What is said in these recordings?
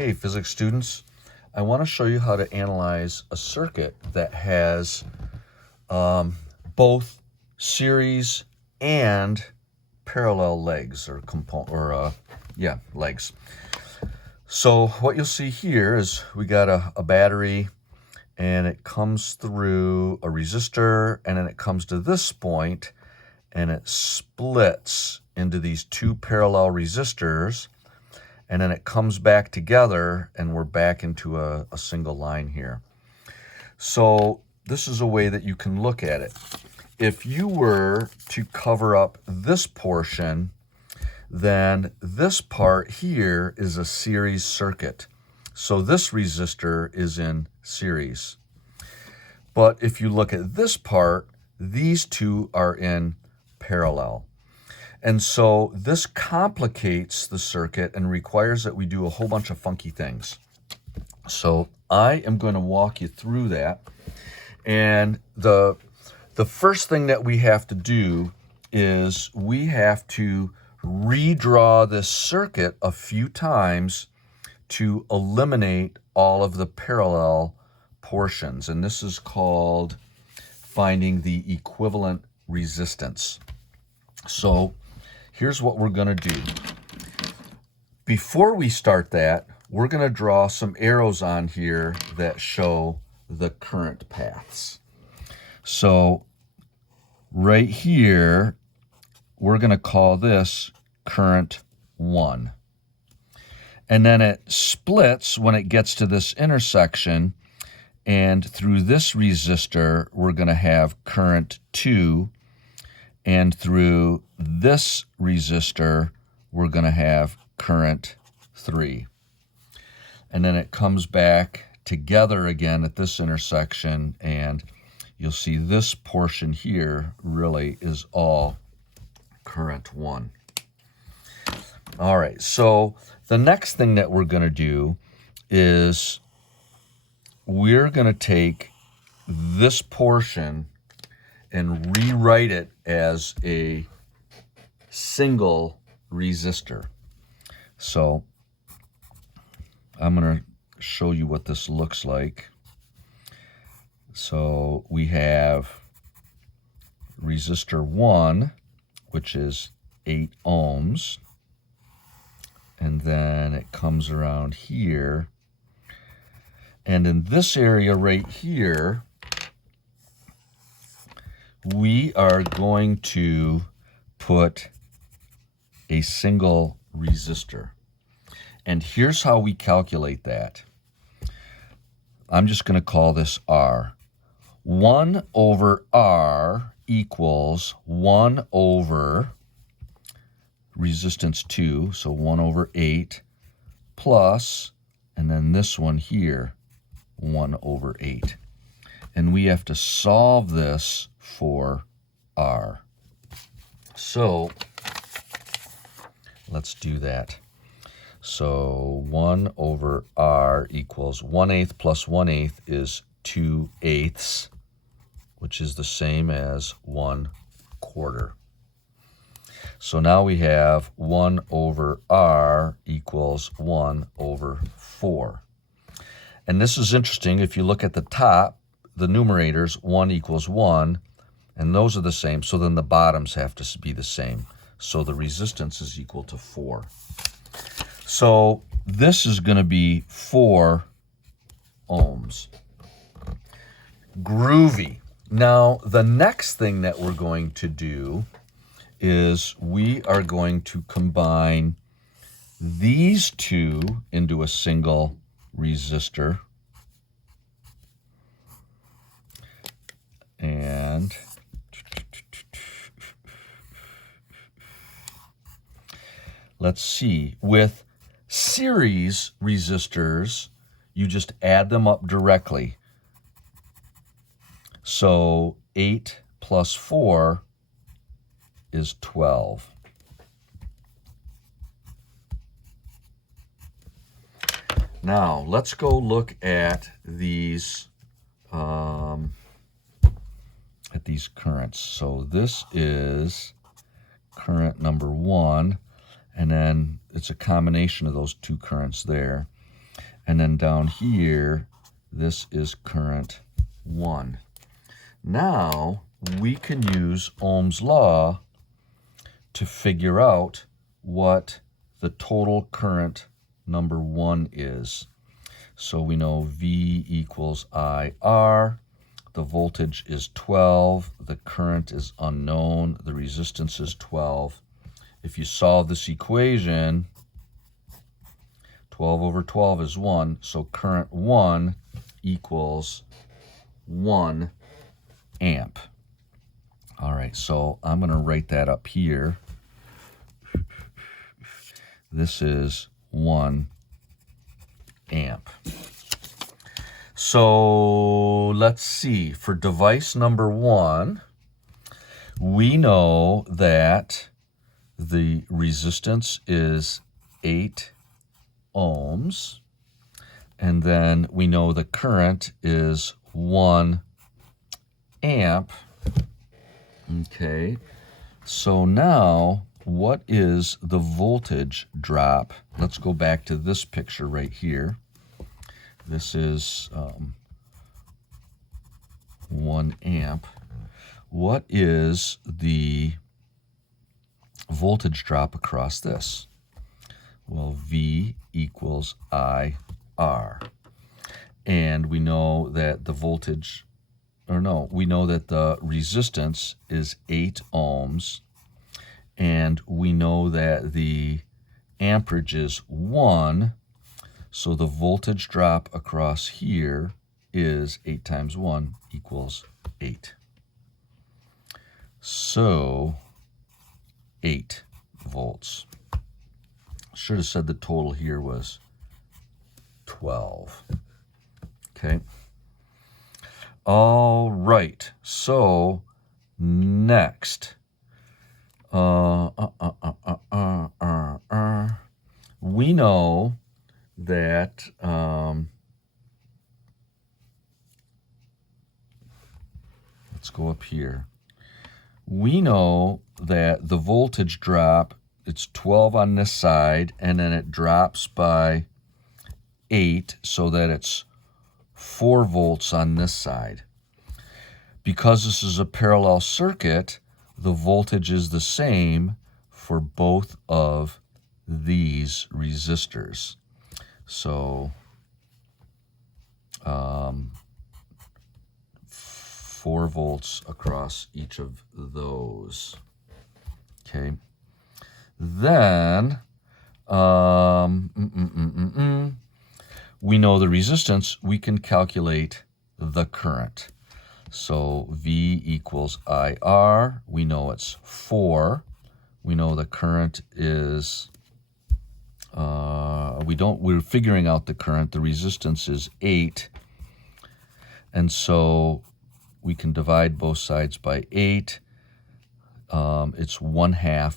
Hey, physics students, I want to show you how to analyze a circuit that has both series and parallel legs or legs. So what you'll see here is we got a battery, and it comes through a resistor, and then it comes to this point and it splits into these two parallel resistors, and then it comes back together and we're back into a single line here. So this is a way that you can look at it. If you were to cover up this portion, then this part here is a series circuit. So this resistor is in series. But if you look at this part, these two are in parallel. And so this complicates the circuit and requires that we do a whole bunch of funky things. So I am going to walk you through that. And the first thing that we have to do is we have to redraw this circuit a few times to eliminate all of the parallel portions. And this is called finding the equivalent resistance. So here's what we're going to do. Before we start that, we're going to draw some arrows on here that show the current paths. So right here, we're going to call this current 1. And then it splits when it gets to this intersection, and through this resistor, we're going to have current 2, and through this resistor, we're going to have current 3. And then it comes back together again at this intersection, and you'll see this portion here really is all current 1. All right, so the next thing that we're going to do is we're going to take this portion and rewrite it as a single resistor. So I'm going to show you what this looks like. So we have resistor 1, which is 8 ohms, and then it comes around here, and in this area right here, we are going to put a single resistor. And here's how we calculate that. I'm just going to call this R. 1 over R equals 1 over resistance 2, so 1 over 8, plus, and then this one here, 1 over 8. And we have to solve this for R. So let's do that. So 1 over R equals 1/8 plus 1/8 is 2/8, which is the same as 1/4. So now we have 1 over R equals 1 over 4. And this is interesting. If you look at the top, the numerators, 1 equals 1, and those are the same. So then the bottoms have to be the same. So the resistance is equal to 4. So this is going to be 4 ohms. Groovy. Now, the next thing that we're going to do is we are going to combine these two into a single resistor. And let's see, with series resistors, you just add them up directly. So 8 plus 4 is 12. Now, let's go look at these currents. So this is current number 1, and then it's a combination of those two currents there. And then down here, this is current 1. Now, we can use Ohm's law to figure out what the total current number 1 is. So we know V equals IR. The voltage is 12. The current is unknown. The resistance is 12. If you solve this equation, 12 over 12 is 1. So current 1 equals 1 amp. All right, so I'm going to write that up here. This is 1 amp. So let's see. For device number 1, we know that the resistance is 8 ohms. And then we know the current is 1 amp. Okay. So now, what is the voltage drop? Let's go back to this picture right here. This is 1 amp. What is the voltage drop across this? Well, V equals IR. And we know that the voltage, we know that the resistance is 8 ohms. And we know that the amperage is 1. So the voltage drop across here is 8 times 1 equals 8. So 8 volts. Should have said the total here was 12. Okay. All right. So next, we know that let's go up here. We know that the voltage drop, it's 12 on this side, and then it drops by 8 so that it's 4 volts on this side. Because this is a parallel circuit, the voltage is the same for both of these resistors. So 4 volts across each of those. Okay. Then we know the resistance. We can calculate the current. So V equals IR. We know it's 4. We know the current is, we're figuring out the current. The resistance is 8. And so we can divide both sides by 8. It's 1/2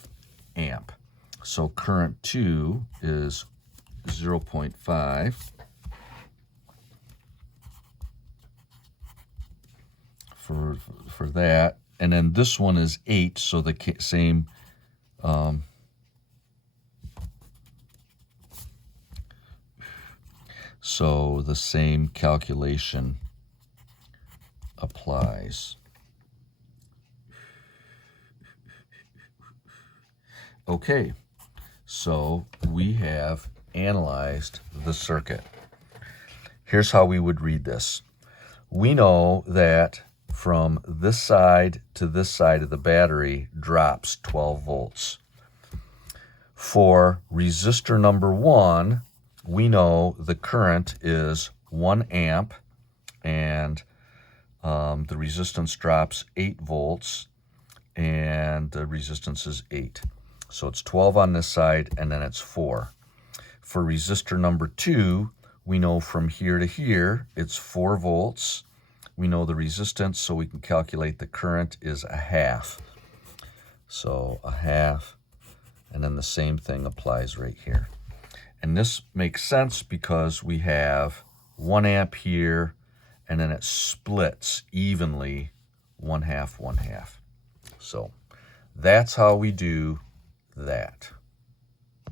amp. So current 2 is 0.5. For that. And then this one is 8, so the same so the same calculation applies. Okay, so we have analyzed the circuit. Here's how we would read this. We know that from this side to this side of the battery drops 12 volts. For resistor number 1, we know the current is 1 amp, and the resistance drops 8 volts, and the resistance is 8. So it's 12 on this side, and then it's 4. For resistor number 2, we know from here to here, it's 4 volts. We know the resistance, so we can calculate the current is 1/2. So 1/2, and then the same thing applies right here. And this makes sense because we have 1 amp here, and then it splits evenly 1/2, 1/2. So that's how we do that.